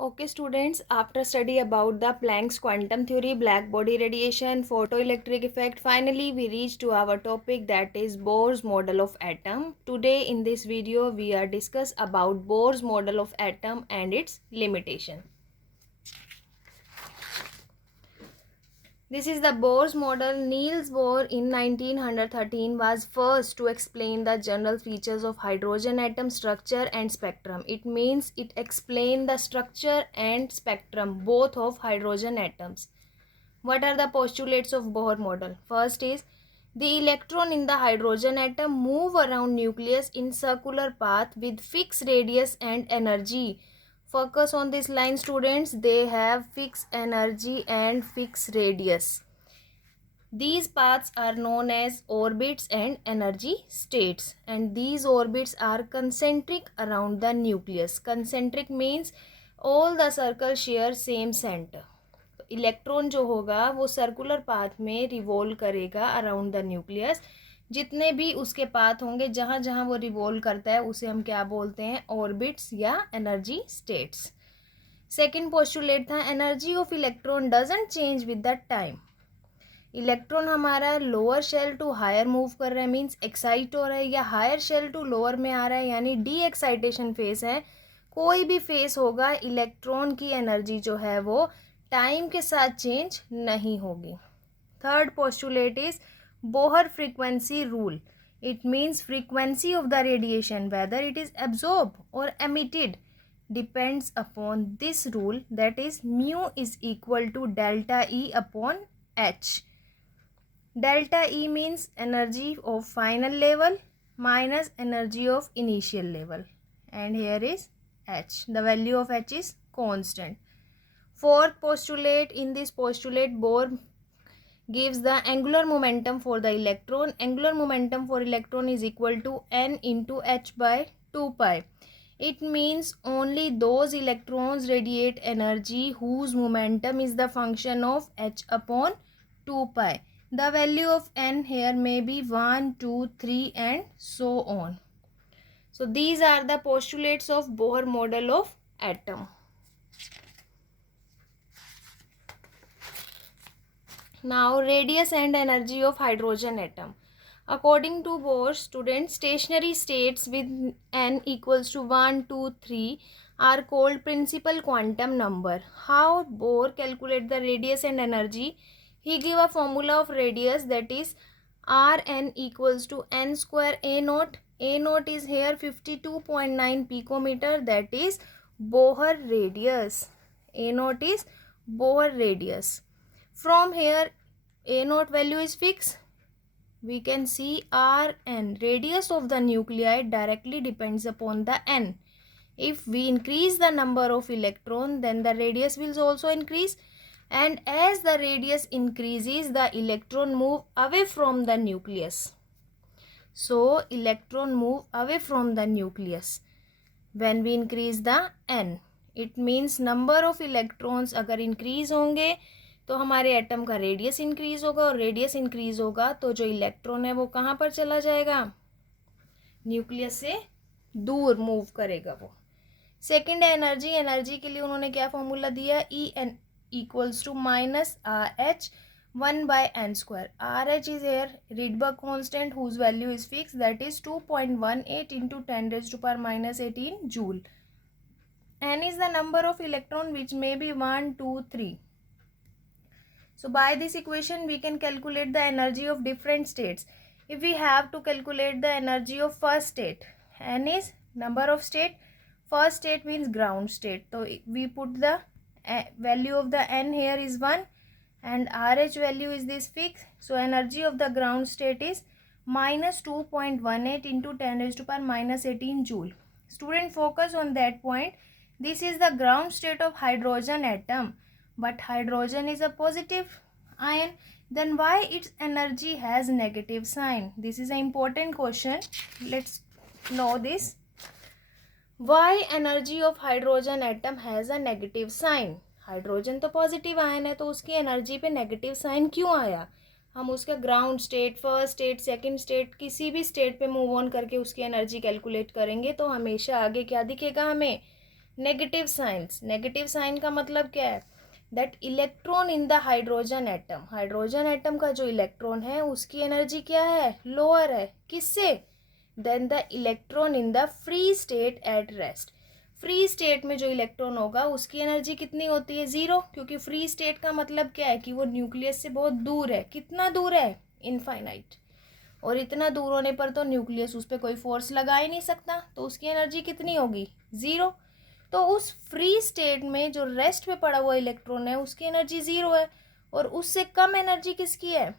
Okay, students, after study about the Planck's quantum theory, black body radiation, photoelectric effect, finally we reach to our topic, that is Bohr's model of atom. Today in this video, we are discuss about Bohr's model of atom and its limitation. This is the Bohr's model. Niels Bohr in 1913 was first to explain the general features of hydrogen atom structure and spectrum. It means it explained the structure and spectrum both of hydrogen atoms. What are the postulates of Bohr model? First is the electron in the hydrogen atom move around nucleus in circular path with fixed radius and energy. Focus on this line, students. They have fixed energy and fixed radius. These paths are known as orbits and energy states, and these orbits are concentric around the nucleus. Concentric means all the circles share same center. Electron जो होगा वो circular path में revolve करेगा around the nucleus. जितने भी उसके path होंगे जहाँ जहाँ वो रिवॉल्व करता है उसे हम क्या बोलते हैं? ऑर्बिट्स या एनर्जी स्टेट्स. सेकेंड पोस्टुलेट था energy of electron doesn't change with the time. Electron हमारा lower shell to higher move कर रहा है, मीन्स एक्साइट हो रहा है, या हायर शेल टू लोअर में आ रहा है, यानी डी एक्साइटेशन फेस है. कोई भी फेस होगा, इलेक्ट्रॉन की एनर्जी जो है वो टाइम के साथ चेंज नहीं होगी. Third postulate is Bohr frequency rule. It means frequency of the radiation whether it is absorb और emitted depends upon this rule, that is mu is equal to delta E upon h. Delta E means energy of final level minus energy of initial level, and here is H. The value of H is constant. Fourth postulate, in this postulate Bohr gives the angular momentum for the electron. Angular momentum for electron is equal to n into h by 2 pi. It means only those electrons radiate energy whose momentum is the function of h upon 2 pi. The value of n here may be 1, 2, 3 and so on. So these are the postulates of Bohr model of atom. Now radius and energy of hydrogen atom. According to Bohr, students, stationary states with n equals to 1, 2, 3 are called principal quantum number. How Bohr calculate the radius and energy? He give a formula of radius, that is Rn equals to n square a naught. A naught is here 52.9 picometer, that is Bohr radius. A naught is Bohr radius. From here a naught value is fixed. We can see Rn, radius of the nuclei, directly depends upon the n. If we increase the number of electron, then the radius will also increase, and as the radius increases, the electron move away from the nucleus. So electron move away from the nucleus when we increase the n. It means number of electrons अगर increase होंगे तो हमारे atom का radius increase होगा, और radius increase होगा तो जो इलेक्ट्रॉन है वो कहाँ पर चला जाएगा? न्यूक्लियस से दूर मूव करेगा वो. सेकेंड है एनर्जी. एनर्जी के लिए उन्होंने क्या फॉर्मूला दिया? E N equals to minus R H 1 by n square. RH is here Rydberg constant whose value is fixed, that is 2.18 into 10 raised to power minus 18 joule. N is the number of electron which may be 1, 2, 3. So by this equation we can calculate the energy of different states. If we have to calculate the energy of first state, N is number of state. First state means ground state. So we put the value of the N here is 1 and RH value is this fixed. So energy of the ground state is minus 2.18 into 10 raised to power minus 18 joule. Student, focus on that point. This is the ground state of hydrogen atom. But hydrogen is a positive ion, then why its energy has negative sign? This is an important question. Let's know this. Why energy of hydrogen atom has a negative sign? Hydrogen तो positive ion है, तो उसकी energy पे negative sign क्यों आया? हम उसका ground state, first state, second state, किसी भी स्टेट पे मूव ऑन करके उसकी एनर्जी कैलकुलेट करेंगे तो हमेशा आगे क्या दिखेगा? हमें नेगेटिव साइंस, नेगेटिव साइन का मतलब क्या है, that electron in the hydrogen atom, hydrogen atom का जो इलेक्ट्रॉन है उसकी एनर्जी क्या है, लोअर है, किससे, then the electron in the free state at rest, free state में जो इलेक्ट्रॉन होगा उसकी एनर्जी कितनी होती है, ज़ीरो, क्योंकि फ्री स्टेट का मतलब क्या है कि वो न्यूक्लियस से बहुत दूर है, कितना दूर है, इनफाइनाइट, और इतना दूर होने पर तो न्यूक्लियस उस पर कोई फोर्स लगा ही नहीं सकता, तो उसकी एनर्जी कितनी होगी, ज़ीरो। तो उस फ्री स्टेट में जो रेस्ट में पड़ा हुआ इलेक्ट्रॉन है उसकी एनर्जी ज़ीरो है, और उससे कम एनर्जी किसकी है,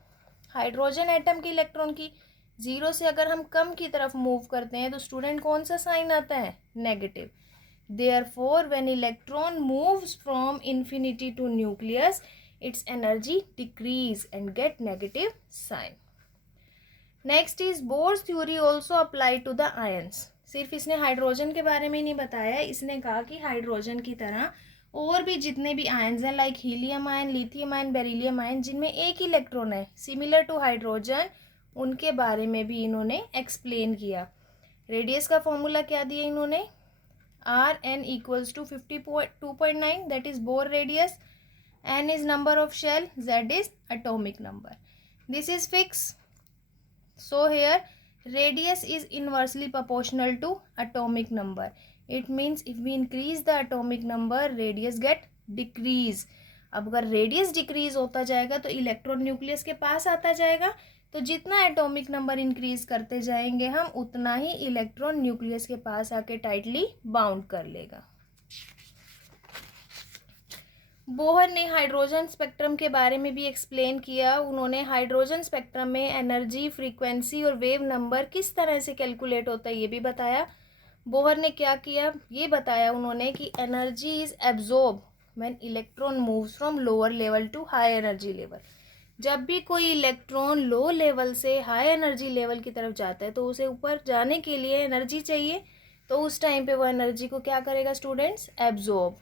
हाइड्रोजन एटम के इलेक्ट्रॉन की। ज़ीरो से अगर हम कम की तरफ मूव करते हैं तो स्टूडेंट कौन सा साइन आता है, negative. Therefore, when electron moves from infinity to nucleus, its energy decrease and get negative sign. Next is Bohr's theory also apply to the ions. सिर्फ इसने हाइड्रोजन के बारे में नहीं बताया, इसने कहा कि हाइड्रोजन की तरह और भी जितने भी आयन्स हैं, like helium ion, lithium ion, beryllium ion, जिनमें एक इलेक्ट्रॉन है सिमिलर टू हाइड्रोजन, उनके बारे में भी इन्होंने एक्सप्लेन किया। रेडियस का फॉर्मूला क्या दिया इन्होंने, Rn equals to 52.9, that is Bohr radius, n is number of shell, z is atomic number. This is fixed. So here radius is inversely proportional to atomic number. It means if we increase the atomic number, radius get decrease. अब अगर radius decrease होता जाएगा तो electron nucleus के पास आता जाएगा, तो जितना एटॉमिक नंबर इंक्रीज करते जाएंगे हम, उतना ही इलेक्ट्रॉन न्यूक्लियस के पास आके टाइटली बाउंड कर लेगा। बोहर ने हाइड्रोजन स्पेक्ट्रम के बारे में भी एक्सप्लेन किया। उन्होंने हाइड्रोजन स्पेक्ट्रम में एनर्जी, फ्रीक्वेंसी और वेव नंबर किस तरह से कैलकुलेट होता है ये भी बताया। बोहर ने क्या किया, ये बताया उन्होंने कि energy is absorb when electron moves from lower level to high energy level. जब भी कोई इलेक्ट्रॉन लो लेवल से हाई एनर्जी लेवल की तरफ जाता है तो उसे ऊपर जाने के लिए एनर्जी चाहिए, तो उस टाइम पे वो एनर्जी को क्या करेगा स्टूडेंट्स, एब्जॉर्ब।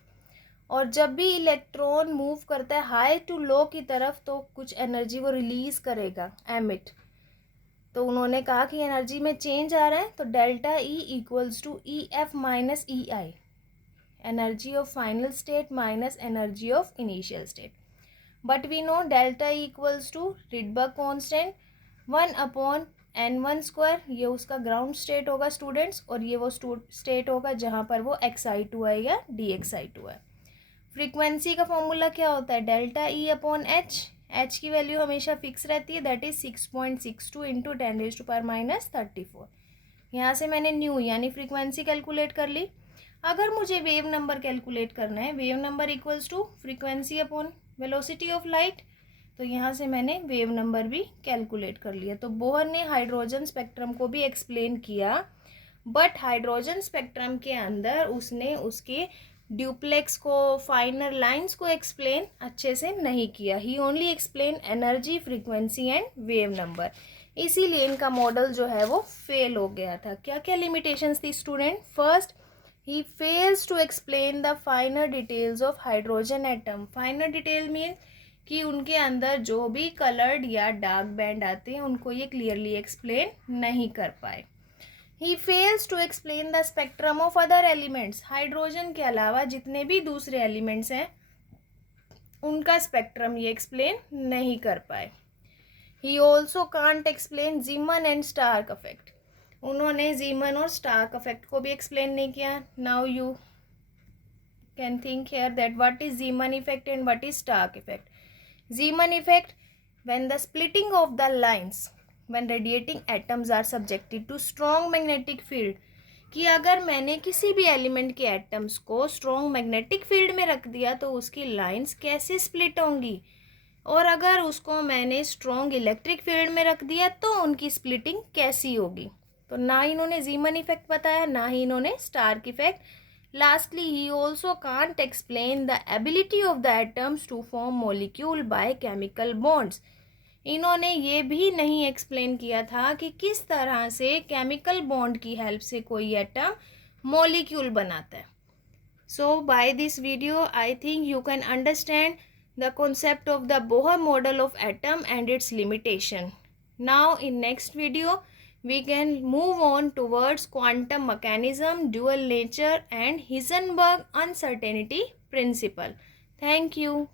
और जब भी इलेक्ट्रॉन मूव करता है हाई टू लो की तरफ तो कुछ एनर्जी वो रिलीज करेगा, एमिट। तो उन्होंने कहा कि एनर्जी में चेंज आ रहा है, तो delta E equals to E F minus E I, energy of final state minus energy of initial state. But we know delta equals to Rydberg constant 1/n1 square, ये उसका ग्राउंड स्टेट होगा students, और ये वो state होगा जहाँ पर वो xi2 है या dxi2 है। फ्रीक्वेंसी का फॉर्मूला क्या होता है, delta E upon H, H की वैल्यू हमेशा फिक्स रहती है, दैट इज 6.62 इंटू 10⁻⁻34। यहाँ से मैंने न्यू यानी फ्रीक्वेंसी कैलकुलेट कर ली। अगर मुझे वेव नंबर कैलकुलेट करना है, wave number equals to frequency upon velocity of light, तो यहाँ से मैंने वेव नंबर भी कैलकुलेट कर लिया। तो बोहर ने हाइड्रोजन स्पेक्ट्रम को भी एक्सप्लेन किया, बट हाइड्रोजन स्पेक्ट्रम के अंदर उसने उसके ड्यूप्लेक्स को, फाइनर लाइंस को एक्सप्लेन अच्छे से नहीं किया। ही only explain energy, frequency and wave number, इसीलिए इनका मॉडल जो है वो फेल हो गया था। क्या क्या लिमिटेशंस थी student, first he fails to explain the finer details of hydrogen atom. finer detail means कि उनके अंदर जो भी कलर्ड या डार्क बैंड आते हैं उनको ये क्लियरली एक्सप्लेन नहीं कर पाए। he fails to explain the spectrum of other elements. Hydrogen के अलावा जितने भी दूसरे एलिमेंट्स हैं उनका स्पेक्ट्रम ये एक्सप्लेन नहीं कर पाए। he also can't explain Zeeman and Stark effect. उन्होंने जीमन और स्टार्क इफेक्ट को भी एक्सप्लेन नहीं किया। Now you can think here that what is Zeeman effect and what is Stark effect. Zeeman effect, when the splitting of the lines when radiating atoms are subjected to strong magnetic field, कि अगर मैंने किसी भी element के atoms को strong magnetic field में रख दिया तो उसकी लाइंस कैसे स्प्लिट होंगी, और अगर उसको मैंने स्ट्रॉन्ग इलेक्ट्रिक फील्ड में रख दिया तो उनकी स्प्लिटिंग कैसी होगी। तो ना इन्होंने जीमन इफेक्ट बताया, ना ही इन्होंने Stark effect. Lastly he also can't explain the ability of the atoms to form molecule by chemical bonds. इन्होंने ये भी नहीं एक्सप्लेन किया था कि किस तरह से केमिकल बॉन्ड की हेल्प से कोई एटम मॉलिक्यूल बनाता है। So by this video I think you can understand the concept of the Bohr model of atom and its limitation. Now in next video we can move on towards quantum mechanism, dual nature, and Heisenberg uncertainty principle. Thank you.